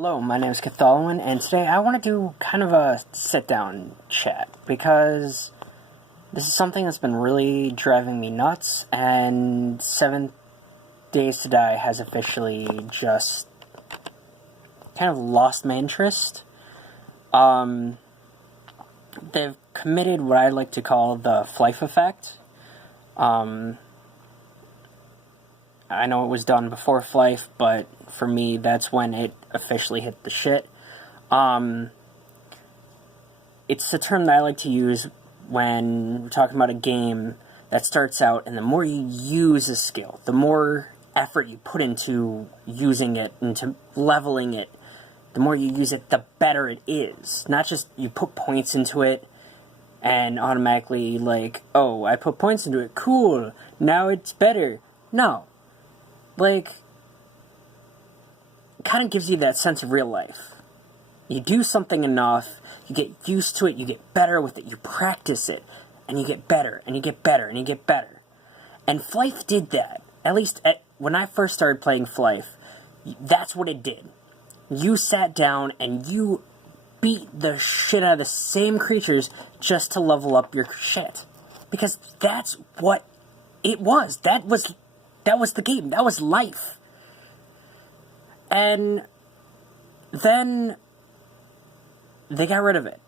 Hello, my name is Cathalwin, and today I want to do kind of a sit-down chat, because this is something that's been really driving me nuts, and 7 Days to Die has officially just kind of lost my interest. They've committed what I like to call the Flyff Effect. I know it was done before Flyff, but for me, that's when it officially hit the shit. It's the term that I like to use when we're talking about a game that starts out, and the more you use a skill, the more effort you put into using it, into leveling it, the more you use it, the better it is. Not just you put points into it, and automatically, like, oh, I put points into it, cool, now it's better. No. Like, it kind of gives you that sense of real life. You do something enough, you get used to it, you get better with it, you practice it, and you get better, and you get better, and you get better. And Flyff did that. At least when I first started playing Flyff, that's what it did. You sat down and you beat the shit out of the same creatures just to level up your shit. Because that's what it was. That was the game. That was life. And then they got rid of it.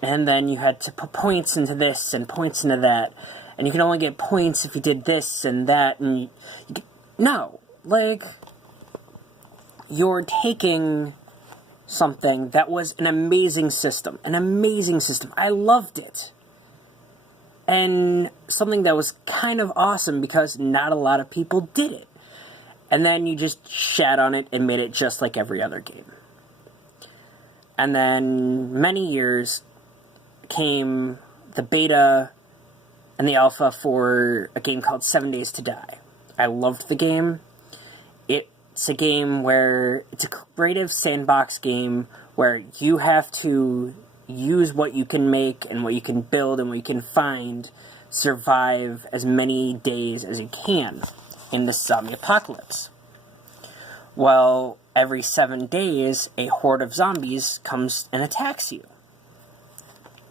And then you had to put points into this and points into that. And you can only get points if you did this and that. And no. Like, you're taking something that was an amazing system. An amazing system. I loved it. And something that was kind of awesome because not a lot of people did it. And then you just shat on it and made it just like every other game. And then many years came the beta and the alpha for a game called 7 Days to Die. I loved the game. It's a game where it's a creative sandbox game where you have to use what you can make and what you can build and what you can find, survive as many days as you can in the zombie apocalypse. Well, every 7 days, a horde of zombies comes and attacks you.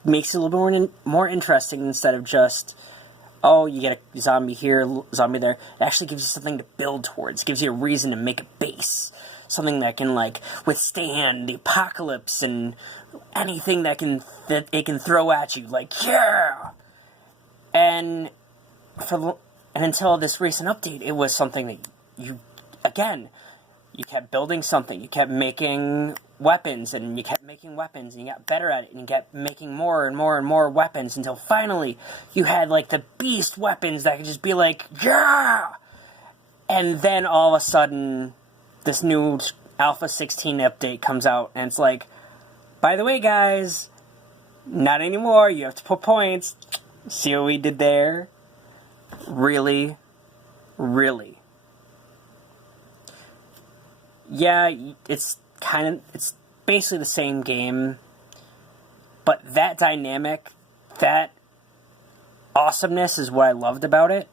Makes it a little more interesting instead of just, oh, you get a zombie here, zombie there. It actually gives you something to build towards. It gives you a reason to make a base. Something that can, like, withstand the apocalypse and anything that it can throw at you. Like, yeah! And until this recent update, it was something that you kept building something. You kept making weapons, and you kept making weapons, and you got better at it, and you kept making more and more and more weapons, until finally you had, like, the beast weapons that could just be like, yeah! And then all of a sudden, this new Alpha 16 update comes out, and it's like, by the way, guys, not anymore, you have to put points. See what we did there? Really? Really? Yeah, it's basically the same game, but that dynamic, that awesomeness is what I loved about it.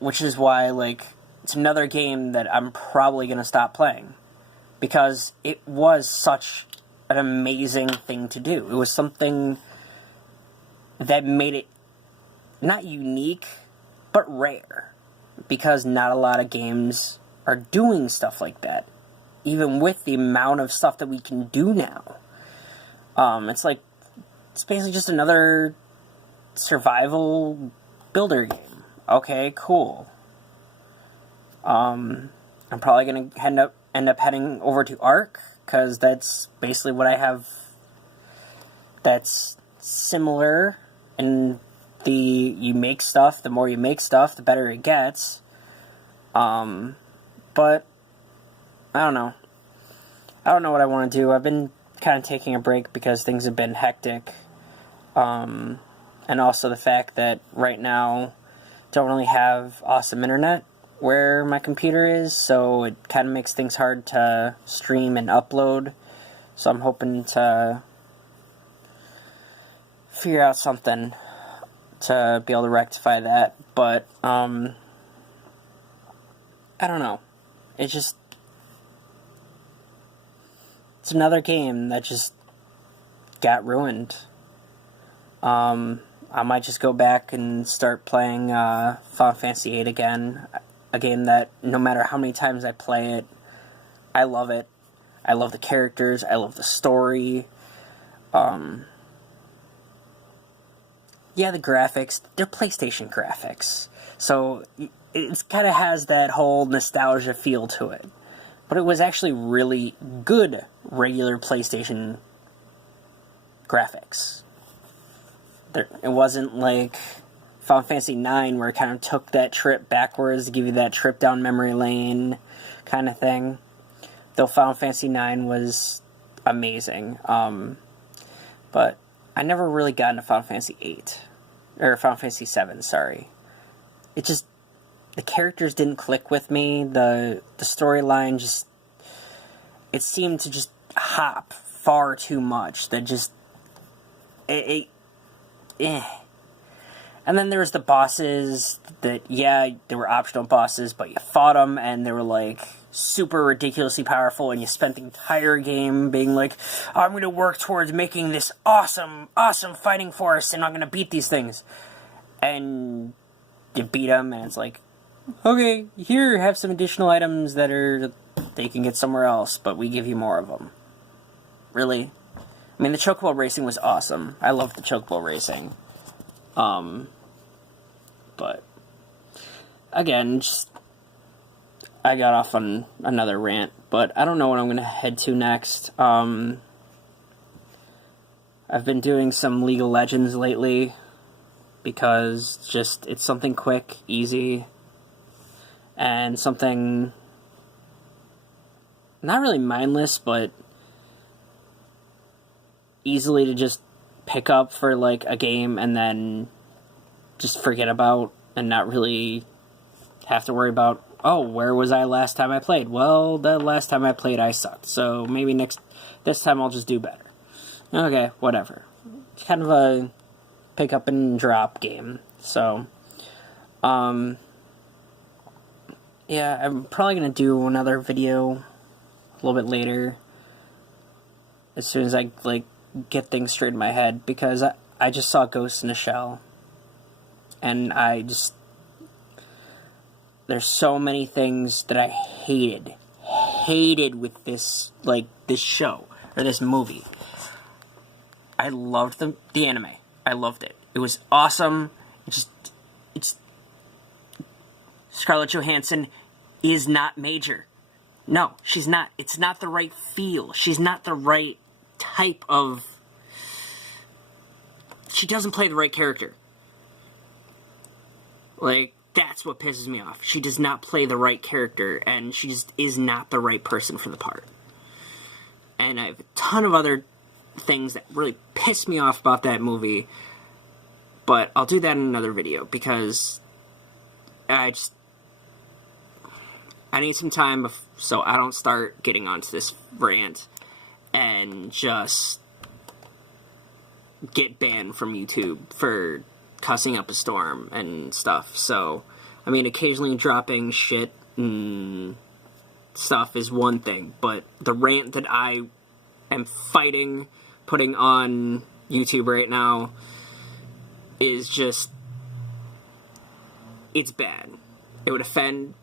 Which is why, like, it's another game that I'm probably going to stop playing. Because it was such an amazing thing to do. It was something that made it not unique, but rare. Because not a lot of games are doing stuff like that. Even with the amount of stuff that we can do now. It's basically just another survival builder game. Okay, cool. I'm probably going to end up heading over to Ark, because that's basically what I have that's similar, and you make stuff, the more you make stuff, the better it gets. But, I don't know. I don't know what I want to do. I've been kind of taking a break because things have been hectic. And also the fact that right now, don't really have awesome internet where my computer is, so it kind of makes things hard to stream and upload. So I'm hoping to figure out something to be able to rectify that, but I don't know. it's another game that just got ruined. I might just go back and start playing Final Fantasy VIII again. A game that, no matter how many times I play it, I love it. I love the characters. I love the story. Yeah, the graphics. They're PlayStation graphics. So it kind of has that whole nostalgia feel to it. But it was actually really good regular PlayStation graphics. It wasn't like Final Fantasy IX, where it kind of took that trip backwards to give you that trip down memory lane kind of thing. Though Final Fantasy IX was amazing. But I never really got into Final Fantasy VIII. Or Final Fantasy VII, sorry. It just... The characters didn't click with me. The storyline just... It seemed to just hop far too much. That just... Eh. And then there was the bosses that, yeah, they were optional bosses, but you fought them, and they were, like, super ridiculously powerful, and you spent the entire game being like, I'm going to work towards making this awesome fighting force, and I'm going to beat these things. And you beat them, and it's like, okay, here, have some additional items that you can get somewhere else, but we give you more of them. Really? I mean, the chocobo racing was awesome. I loved the chocobo racing. But, again, I got off on another rant, but I don't know what I'm going to head to next. I've been doing some League of Legends lately, because it's something quick, easy, and something not really mindless, but easily to just pick up for, like, a game and then just forget about and not really have to worry about, oh, where was I last time I played? Well, the last time I played I sucked, so maybe this time I'll just do better. Okay, whatever. It's kind of a pick up and drop game, so, yeah, I'm probably going to do another video a little bit later, as soon as I, like, get things straight in my head, because I just saw Ghost in a Shell, and there's so many things that I hated with this, like, this show, or this movie. I loved the anime. I loved it. It was awesome. It's Scarlett Johansson is not Major. No, she's not. It's not the right feel. She's not the right type of... She doesn't play the right character. Like, that's what pisses me off. She does not play the right character, and she just is not the right person for the part. And I have a ton of other things that really piss me off about that movie, but I'll do that in another video, because I need some time so I don't start getting onto this rant and just get banned from YouTube for cussing up a storm and stuff. So, I mean, occasionally dropping shit and stuff is one thing, but the rant that I am putting on YouTube right now is just, it's bad. It would offend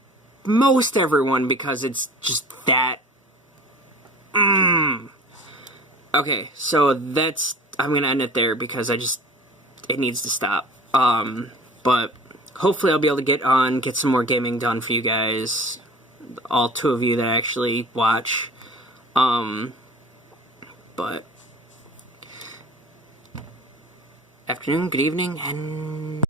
most everyone, because it's just that. Okay, so I'm gonna end it there, because it needs to stop. But hopefully I'll be able to get some more gaming done for you guys, all two of you that actually watch. But afternoon, good evening, and